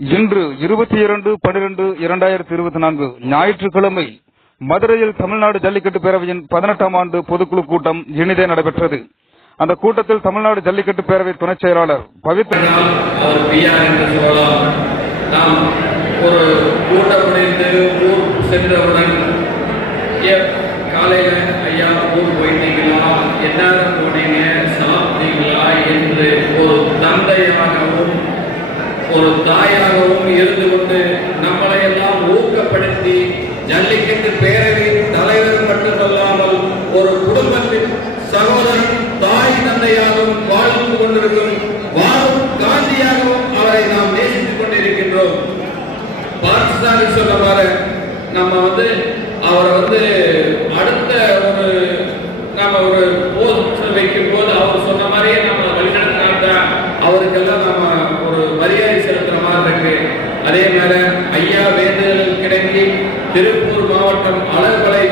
இன்று இருபத்தி இரண்டு பனிரெண்டு இரண்டாயிரத்தி இருபத்தி நான்கு ஞாயிற்றுக்கிழமை மதுரையில் தமிழ்நாடு ஜல்லிக்கட்டு பேரவையின் பதினெட்டாம் ஆண்டு பொதுக்குழு கூட்டம் இனிதே நடைபெற்றது. அந்த கூட்டத்தில் தமிழ்நாடு ஜல்லிக்கட்டு பேரவை துணைச் செயலாளர் பவித்ரா நாம் ஒரு கூட்டம் ஊர் சென்றவுடன் காலையில் ஐயா ஊர் போயிட்டீங்களா? என்ன போனீங்க? சாப்பிட்டீங்களா? என்று ஒரு தந்தையாகவும் ஒரு தாயாகவும் இருந்து கொண்டு நம்மளை எல்லாம் ஊக்கப்படுத்தி ஜல்லிக்கட்டு பேரவையின் தலைவர் மட்டுமல்லாமல் ஒரு குடும்பத்தின் சகோதரன் தாய் தந்தையாகவும் வாழ்ந்து கொண்டிருக்கும் பாகிஸ்தானி மாதிரி நம்ம வந்து அவரை வந்து அடுத்த ஒரு நம்ம ஒரு போஸ்ட் வைக்கும் போது அவர் சொன்ன மாதிரியே நம்ம வழிநடத்தினா அவருக்கெல்லாம் நம்ம ஒரு மரியாதை செலுத்துற மாதிரி இருக்கு. அதே மாதிரி ஐயா வேண்டுதல் கிடைக்கி திருப்பூர் மாவட்டம் அழகலை